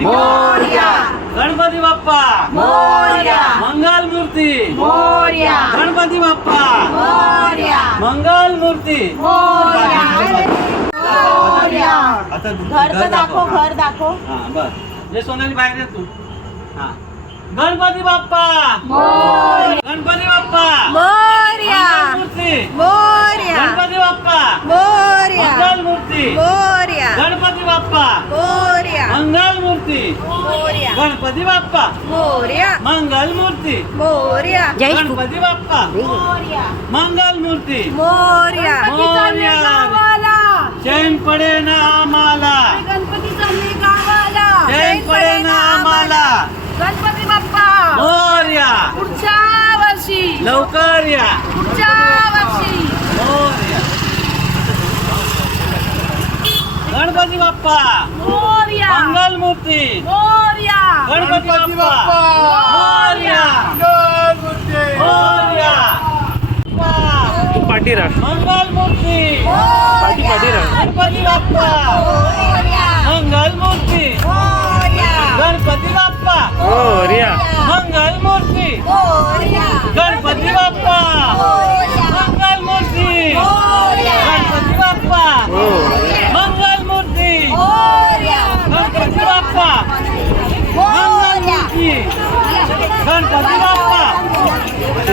गणपति बाप्पा मंगल मूर्ति गणपति बाप्पा मंगल मूर्ति घर तो दाखो घर दाखो हाँ बस ये सोनाली तू हाँ गणपति बाप्पा गणपति बाप्पा मोरिया मूर्ति मोरिया गणपति बाप्पा मोरिया मंगल मूर्ति મૂર્તિ ગણપતિ બાપ્પા મોર્યા મંગલ મૂર્તિ જય ગણપતિ બાપ્પા મોર્યા મંગલ મૂર્તિ મોર્યા મોર્યા જૈન પડે ના માલા ગણપતિ સ્વામી કાવાલા જૈન પડેના ના માલા ગણપતિ બાપ્પા મોર્યા ઉર્ચા વર્ષી લવકર્યા ઉર્ચા વર્ષી મોર્યા ગણપતિ બાપ્પા મોર્યા गणपति गणपति पार्टी रहा मंगल मूर्ति पार्टी पार्टी रहा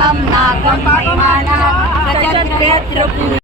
हम नागम पाठ माना प्रचंड क्षेत्र